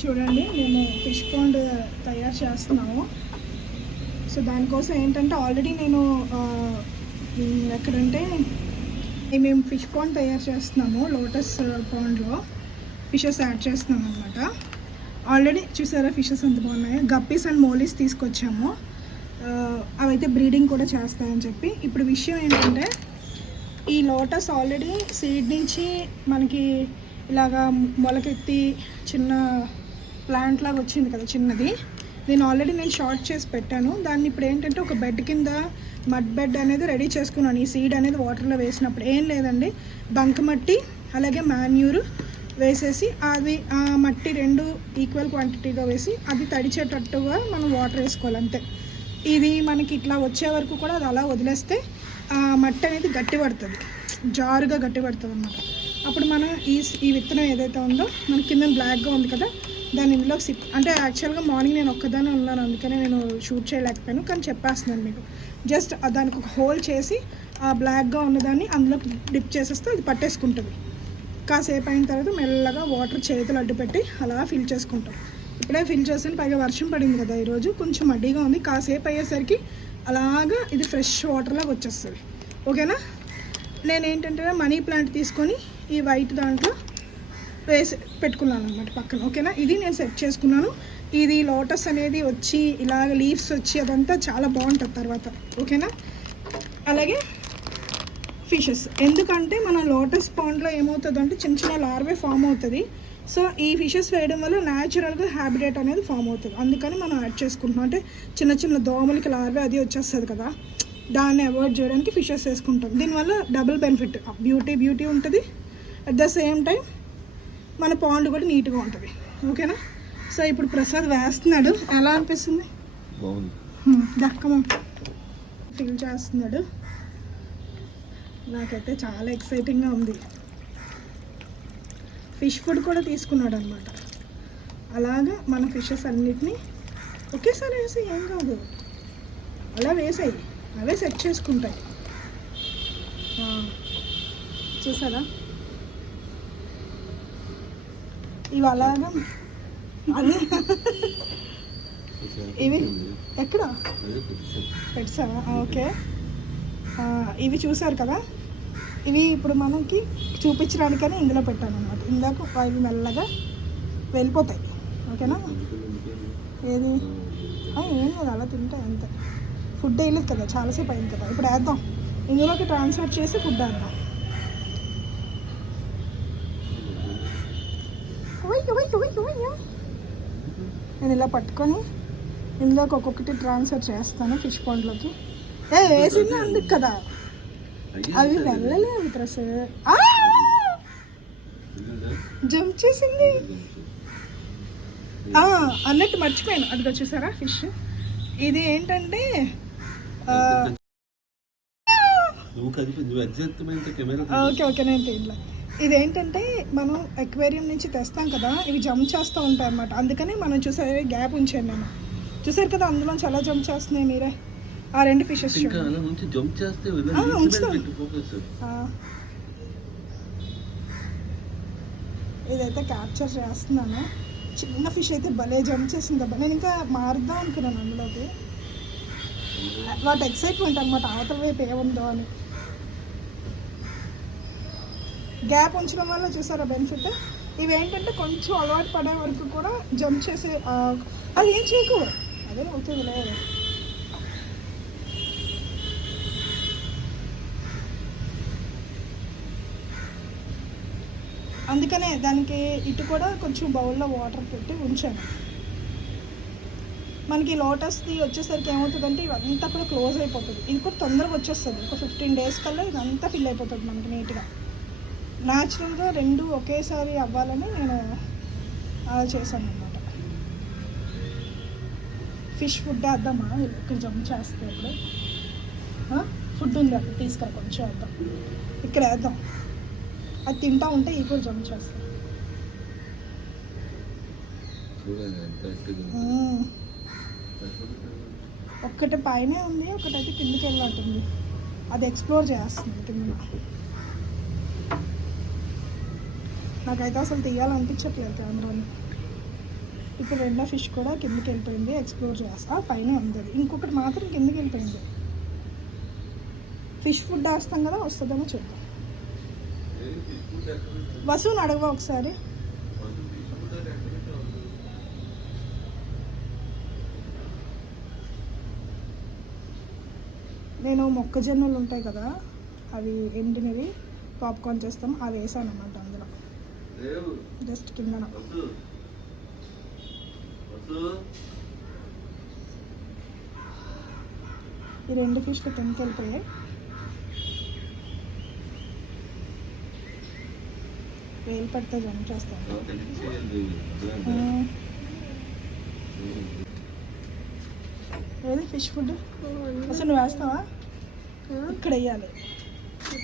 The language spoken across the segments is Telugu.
చూడండి మేము ఫిష్ పాండ్ తయారు చేస్తున్నాము. సో దానికోసం ఏంటంటే ఆల్రెడీ నేను ఎక్కడంటే మేము ఫిష్ పాండ్ తయారు చేస్తున్నాము. లోటస్ పాండ్లో ఫిషెస్ యాడ్ చేస్తున్నాం అనమాట. ఆల్రెడీ చూసారా ఫిషెస్ ఎంత బాగున్నాయి. గప్పీస్ అండ్ మోలీస్ తీసుకొచ్చాము. అవైతే బ్రీడింగ్ కూడా చేస్తాయని చెప్పి. ఇప్పుడు విషయం ఏంటంటే ఈ లోటస్ ఆల్రెడీ సీడ్ నుంచి మనకి ఇలాగా మొలకెత్తి చిన్న ప్లాంట్ లాగా వచ్చింది కదా చిన్నది. దీన్ని ఆల్రెడీ నేను షార్ట్ చేసి పెట్టాను. దాన్ని ఇప్పుడు ఏంటంటే ఒక బెడ్ కింద మడ్ బెడ్ అనేది రెడీ చేసుకున్నాను. ఈ సీడ్ అనేది వాటర్లో వేసినప్పుడు ఏం లేదండి, బంకమట్టి అలాగే మాన్యూర్ వేసేసి అది ఆ మట్టి రెండు ఈక్వల్ క్వాంటిటీగా వేసి అది తడిచేటట్టుగా మనం వాటర్ వేసుకోవాలి అంతే. ఇది మనకి ఇట్లా వచ్చే వరకు కూడా అది అలా వదిలేస్తే ఆ మట్టి అనేది గట్టి పడుతుంది, జారుగా గట్టి పడుతుంది అన్నమాట. అప్పుడు మనం ఈ విత్తనం ఏదైతే ఉందో మన కింద బ్లాక్గా ఉంది కదా దాన్ని ఇందులో అంటే యాక్చువల్గా మార్నింగ్ నేను ఒక్కదానే ఉన్నాను, అందుకనే నేను షూట్ చేయలేకపోయాను. కానీ చెప్పేస్తున్నాను మీకు. జస్ట్ దానికి ఒక హోల్ చేసి ఆ బ్లాక్గా ఉన్నదాన్ని అందులో డిప్ చేసేస్తే అది పట్టేసుకుంటుంది. కాసేపు అయిన తర్వాత మెల్లగా వాటర్ చేతులు అడ్డు పెట్టి అలా ఫిల్ చేసుకుంటాం. ఇప్పుడే ఫిల్ చేసాను, పైగా వర్షం పడింది కదా ఈరోజు, కొంచెం మడ్డీగా ఉంది. కాసేపు అయ్యేసరికి అలాగా ఇది ఫ్రెష్ వాటర్లాగా వచ్చేస్తుంది. ఓకేనా. నేనేంటంటే మనీ ప్లాంట్ తీసుకొని ఈ వైట్ దాంట్లో వేసి పెట్టుకున్నాను అనమాట పక్కన. ఓకేనా. ఇది నేను సెట్ చేసుకున్నాను. ఇది లోటస్ అనేది వచ్చి ఇలాగ లీవ్స్ వచ్చి అదంతా చాలా బాగుంటుంది తర్వాత. ఓకేనా. అలాగే ఫిషెస్, ఎందుకంటే మన లోటస్ పాండ్లో ఏమవుతుందంటే చిన్న చిన్న లార్వే ఫామ్ అవుతుంది. సో ఈ ఫిషెస్ వేయడం వల్ల న్యాచురల్గా హ్యాబిటేట్ అనేది ఫామ్ అవుతుంది. అందుకని మనం యాడ్ చేసుకుంటున్నాం. అంటే చిన్న చిన్న దోమలకి లార్వే అది వచ్చేస్తుంది కదా, దాన్ని అవాయిడ్ చేయడానికి ఫిషెస్ వేసుకుంటాం. దీనివల్ల డబుల్ బెనిఫిట్, బ్యూటీ ఉంటుంది, అట్ ద సేమ్ టైం మన పాండ్ కూడా నీట్గా ఉంటుంది. ఓకేనా. సో ఇప్పుడు ప్రసాద్ వేస్తున్నాడు, ఎలా అనిపిస్తుంది? దక్కమా ఫీల్ చేస్తున్నాడు. నాకైతే చాలా ఎక్సైటింగ్గా ఉంది. ఫిష్ ఫుడ్ కూడా తీసుకున్నాడు అనమాట. అలాగా మన ఫిషెస్ అన్నిటినీ ఒకేసారి వేసి ఏం కాదు, అలా వేసాయి, అవే సెట్ చేసుకుంటాయి. చూసారా ఇవి అలాగా. అది ఇవి ఎక్కడ పెట్సా? ఓకే. ఇవి చూసారు కదా, ఇవి ఇప్పుడు మనకి చూపించడానికని ఇందులో పెట్టాను అనమాట. ఇందాక అవి మెల్లగా వెళ్ళిపోతాయి. ఓకేనా. ఏది ఏం లేదు, అలా తింటాయి అంతే. ఫుడ్ వేయలేదు కదా, చాలాసేపు అయింది కదా. ఇప్పుడు వేద్దాం, ఇందులోకి ట్రాన్స్ఫర్ చేసి ఫుడ్ వేద్దాం. నేను ఇలా పట్టుకొని ఇందులోకి ఒక్కొక్కటి ట్రాన్స్ఫర్ చేస్తాను ఫిష్ పాండ్లోకి. వేసింది అందుకు కదా, అవి వెళ్ళలేవు. డ్రెస్ జంప్ చేసింది అన్నట్టు మర్చిపోయాను. అదిగో చూసారా ఫిష్. ఇది ఏంటంటే ఓకే నేను తీయట్లా. ఇదేంటంటే మనం ఎక్వేరియం నుంచి తెస్తాం కదా, ఇవి జంప్ చేస్తూ ఉంటాయి అన్నమాట. అందుకని మనం చూసారు గ్యాప్ ఉంచాను నేను. చూసారు కదా అందులోంచి ఎలా జంప్ చేస్తున్నాయి మీరే. ఆ రెండు ఫిషెస్ ఇదైతే క్యాప్చర్ చేస్తున్నాను. చిన్న ఫిష్ అయితే భలే జంప్ చేసింది. నేను ఇంకా మారుద్దాం అనుకున్నాను అందులోకి. వాటి ఎక్సైట్మెంట్ అనమాట, అవతల వైపు ఏముందో అని. గ్యాప్ ఉంచడం వల్ల చూసారా బెనిఫిట్. ఇవి ఏంటంటే కొంచెం అలవాటు పడే వరకు కూడా జంప్ చేసే అది ఏం చేయకు, అదే అవుతుంది లేదు. అందుకనే దానికి ఇటు కూడా కొంచెం బౌల్లో వాటర్ పెట్టి ఉంచాను. మనకి లోటస్ది వచ్చేసరికి ఏమవుతుందంటే ఇవంతా కూడా క్లోజ్ అయిపోతుంది. ఇది కూడా తొందరగా వచ్చేస్తుంది. ఒక 15 days కల్లా ఇదంతా ఫిల్ అయిపోతుంది మనకి నీట్గా. న్యాచురల్గా రెండు ఒకేసారి అవ్వాలని నేను అలా చేశాను అన్నమాట. ఫిష్ ఫుడ్ వేద్దామా? ఇక్కడ జంప్ చేస్తే ఇప్పుడు ఫుడ్ ఉంది అక్కడ తీసుకురా, కొంచెం వేద్దాం. ఇక్కడ వేద్దాం, అది తింటా ఉంటే ఈ కూడా జంప్ చేస్తాం. ఒక్కటి పైనే ఉంది, ఒకటైతే కిందకి వెళ్ళినట్టుంది. అది ఎక్స్ప్లోర్ చేస్తుంది కింద. నాకైతే అసలు తీయాలనిపించట్లేదు కెమెరాని. ఇప్పుడు రెండో ఫిష్ కూడా కిందకి వెళ్ళిపోయింది, ఎక్స్ప్లోర్ చేస్తా. పైన ఉంది, ఇంకొకటి మాత్రం కిందకి వెళ్ళిపోయింది. ఫిష్ ఫుడ్ వేస్తాం కదా, వస్తుందేమో చూద్దాం. వసూని అడగవా ఒకసారి? నేను మొక్కజొన్నలు ఉంటాయి కదా, అవి ఎండినవి పాప్కార్న్ చేస్తాం, అవి వేసాను అన్నమాట అందులో, జస్ట్ కిందన. ఈ రెండు ఫిష్లు కిందకి వెళ్ళిపోయాయి. వేలు పడితే జంప్ చేస్తాను. ఏది ఫిష్ ఫుడ్ అసలు నువ్వు వేస్తావా? ఇక్కడ వేయాలి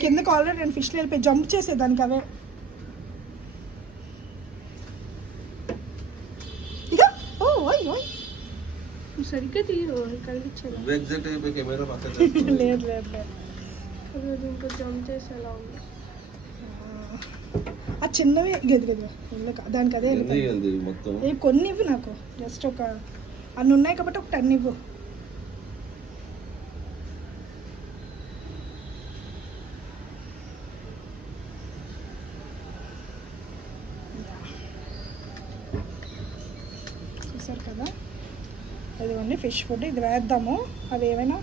కిందకి. ఆల్రెడీ నేను ఫిష్లు వెళ్ళిపోయి జంప్ చేసేదానికి అవే. ఇక ఓ ఓయ్ ఓయ్ సరిగ్గా తీరు కలిగించారు. లేదు లేదు లేదు, ఇంకా జంప్ చేసేలా ఉంది. ఆ చిన్నవి గది దానికి అదే కొన్ని ఇవ్వు నాకు, జస్ట్ ఒక అన్ని ఉన్నాయి కాబట్టి ఒక 10 ఇవ్వు. చూసారు కదా, ఇదివన్నీ ఫిష్ ఫుడ్. ఇది వేద్దాము, అవి ఏమైనా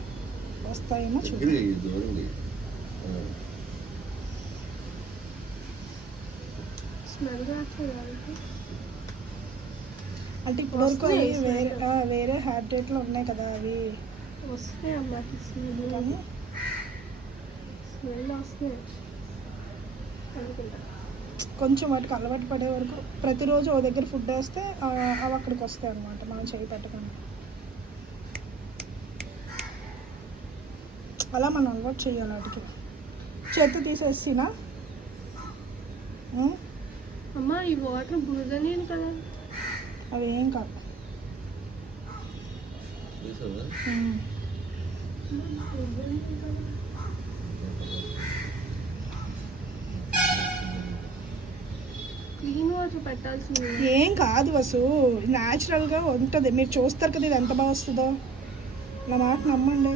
వస్తాయేమో చూద్దాం. అంటే ఇప్పుడు వరకు వేరే హార్ట్ రేట్లో ఉన్నాయి కదా, అవి వస్తాయి అమ్మా. స్మెల్ వస్తాయి కొంచెం వాటికి అలవాటు పడే వరకు. ప్రతిరోజు ఓ దగ్గర ఫుడ్ వేస్తే అవి అక్కడికి వస్తాయి అన్నమాట, మనం చేయి పెట్టకుండా. అలా మనం అలవాటు చేయాలి వాటికి. చేతి తీసేసినా అమ్మా, ఈ వాటర్ బురదలేదు కదా, అవి ఏం కాదు. క్లీన్ వాటర్ పెట్టాల్సింది. ఏం కాదు వసు, న్యాచురల్గా ఉంటుంది. మీరు చూస్తారు కదా ఇది ఎంత బాగా వస్తుందో. నా మాట నమ్మండి.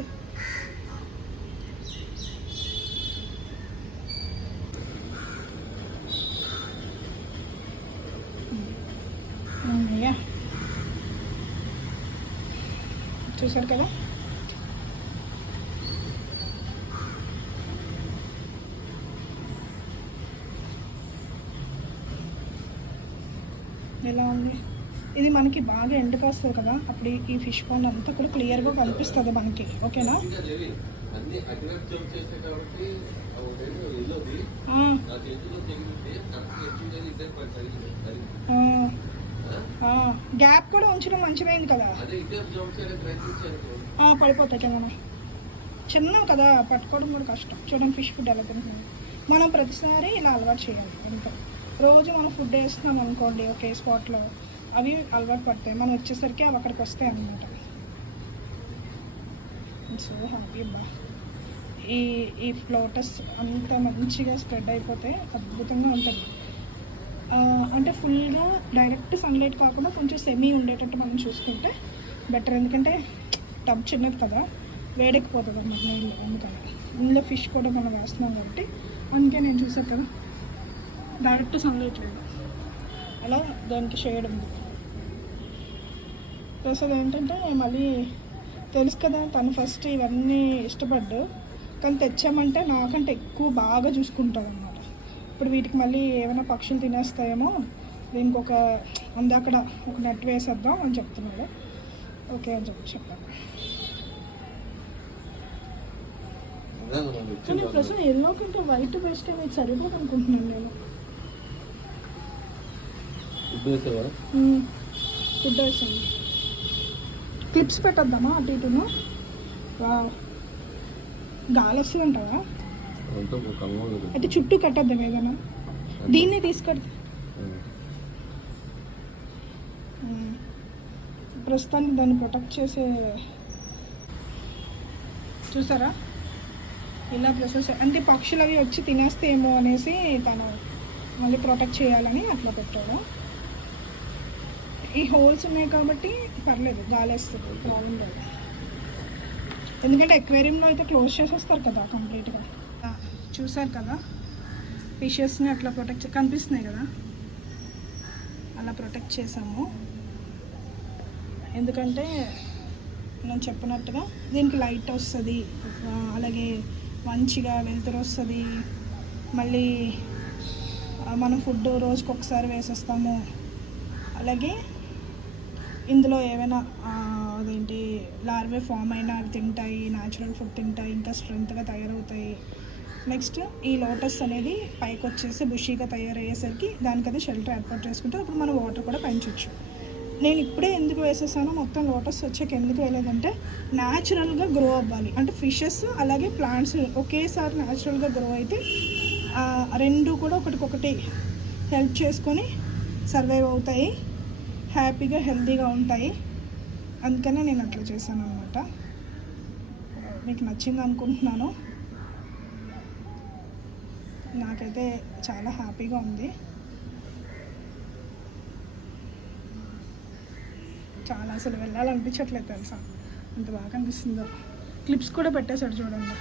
చూసారు కదా, ఎలా ఉంది. ఇది మనకి బాగా ఎండకు వస్తుంది కదా, అప్పుడు ఈ ఫిష్ పాండ్ అంతా కూడా క్లియర్గా కనిపిస్తుంది మనకి. ఓకేనా? గ్యాప్ కూడా ఉంచడం మంచిదైంది కదా. పడిపోతాయి కదా, చిన్నవి కదా, పట్టుకోవడం కూడా కష్టం. చూడండి ఫిష్ ఫుడ్ ఎలా తింటున్నాం. మనం ప్రతిసారి ఇలా అలవాటు చేయాలి. ఇంకా రోజు మనం ఫుడ్ వేస్తున్నాం అనుకోండి ఒకే స్పాట్లో, అవి అలవాటు పడతాయి. మనం వచ్చేసరికి అవి అక్కడికి వస్తాయి అన్నమాట. సో హ్యాపీ బా. ఈ లోటస్ అంత మంచిగా స్ప్రెడ్ అయిపోతే అద్భుతంగా ఉంటుంది. అంటే ఫుల్గా డైరెక్ట్ సన్లైట్ కాకుండా కొంచెం సెమీ ఉండేటట్టు మనం చూసుకుంటే బెటర్. ఎందుకంటే టబ్ చిన్నది కదా, వేడెక్కిపోతుంది అన్నమాట నీళ్ళు. అందుకని ఇందులో ఫిష్ కూడా మనం వేస్తున్నాం కాబట్టి అందుకే నేను చూసాను కదా, డైరెక్ట్ సన్లైట్ లేదు, అలా దానికి షేడ్ ఉంది. ప్లస్ అది ఏంటంటే మళ్ళీ తెలుసు కదా, తను ఫస్ట్ ఇవన్నీ ఇష్టపడ్డు, కానీ తెచ్చామంటే నాకంటే ఎక్కువ బాగా చూసుకుంటాడు అన్నమాట. ఇప్పుడు వీటికి మళ్ళీ ఏమైనా పక్షులు తినేస్తాయేమో, దీనికి అక్కడ ఒక నెట్ వేసేద్దాం అని చెప్తున్నాడు. ఓకే అని చెప్పాను. కానీ ప్రస్తుతం ఎల్లో కంటే వైట్ బెస్ట్ అనేది సరిపోదు అనుకుంటున్నాను నేను. ఫుడ్ వేసాను. క్లిప్స్ పెట్టొద్దామా అటు ఇటును? గాలి వస్తుంది అంటావా? అయితే చుట్టూ కట్టద్దాం ఏదైనా, దీన్నే తీసుకొద్దాం. ప్రస్తుతానికి దాన్ని ప్రొటెక్ట్ చేసే చూసారా ఇలా ప్రొసెస్. అంటే పక్షులు అవి వచ్చి తినేస్తేమో అనేసి తను మళ్ళీ ప్రొటెక్ట్ చేయాలని అట్లా పెట్టాడు. ఈ హోల్స్ ఉన్నాయి కాబట్టి పర్లేదు, గాలి వేస్తుంది, ప్రాబ్లం లేదు. ఎందుకంటే ఎక్వేరియంలో అయితే క్లోజ్ చేసేస్తారు కదా కంప్లీట్గా. చూసారు కదా ఫిషెస్ని అట్లా ప్రొటెక్ట్ కనిపిస్తున్నాయి కదా, అలా ప్రొటెక్ట్ చేసాము. ఎందుకంటే నేను చెప్పినట్టుగా దీనికి లైట్ వస్తుంది, అలాగే మంచిగా వెలుతురు వస్తుంది. మళ్ళీ మనం ఫుడ్ రోజుకి ఒకసారి వేసేస్తాము. అలాగే ఇందులో ఏమైనా అదేంటి లార్వే ఫామ్ అయినా అవి తింటాయి, న్యాచురల్ ఫుడ్ తింటాయి, ఇంకా స్ట్రెంత్గా తయారవుతాయి. నెక్స్ట్ ఈ లోటస్ అనేది పైకి వచ్చేసి బుషీగా తయారయ్యేసరికి దానికి అది షెల్టర్ ఏర్పాటు చేసుకుంటే అప్పుడు మనం వాటర్ కూడా పెంచవచ్చు. నేను ఇప్పుడే ఎందుకు వేసేసానో, మొత్తం లోటస్ వచ్చాక ఎందుకు వేయలేదంటే న్యాచురల్గా గ్రో అవ్వాలి. అంటే ఫిషెస్ అలాగే ప్లాంట్స్ ఒకేసారి న్యాచురల్గా గ్రో అయితే రెండు కూడా ఒకటికొకటి హెల్ప్ చేసుకొని సర్వైవ్ అవుతాయి, హ్యాపీగా హెల్తీగా ఉంటాయి. అందుకనే నేను అట్లా చేశాను అనమాట. మీకు నచ్చింది అనుకుంటున్నాను. నాకైతే చాలా హ్యాపీగా ఉంది. చాలా అసలు వెళ్ళాలనిపించట్లేదు తెలుసా, అంత బాగా అనిపిస్తుందో. క్లిప్స్ కూడా పెట్టేశాడు చూడండి,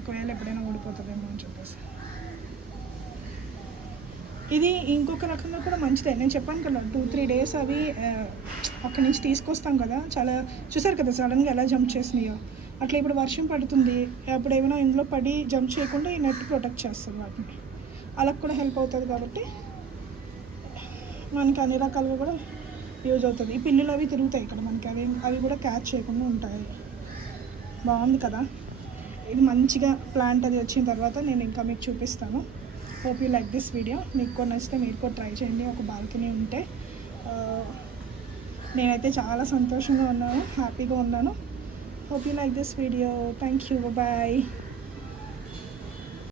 ఒకవేళ ఎప్పుడైనా ఊడిపోతుందేమో అని చెప్పేసి. ఇది ఇంకొక రకంగా కూడా మంచిదే. నేను చెప్పాను కదా 2-3 డేస్ అవి అక్కడి నుంచి తీసుకొస్తాం కదా, చాలా చూసారు కదా సడన్గా ఎలా జంప్ చేసినాయో. అట్లా ఇప్పుడు వర్షం పడుతుంది, అప్పుడు ఏమైనా ఇందులో పడి జంప్ చేయకుండా ఈ నెట్ ప్రొటెక్ట్ చేస్తుంది వాటిని. అలా కూడా హెల్ప్ అవుతుంది కాబట్టి మనకి అన్ని రకాలుగా కూడా యూజ్ అవుతుంది. ఈ పిల్లులు అవి తిరుగుతాయి ఇక్కడ మనకి, అవి కూడా క్యాచ్ చేయకుండా ఉంటాయి. బాగుంది కదా. ఇది మంచిగా ప్లాంట్ అది వచ్చిన తర్వాత నేను ఇంకా మీకు చూపిస్తాను. Hope you like this video. మీకు కూడా నచ్చితే మీరు కూడా ట్రై చేయండి. ఒక బాల్కనీ ఉంటే నేనైతే చాలా సంతోషంగా ఉన్నాను, హ్యాపీగా ఉన్నాను. Hope you like this video. Thank you. Bye bye.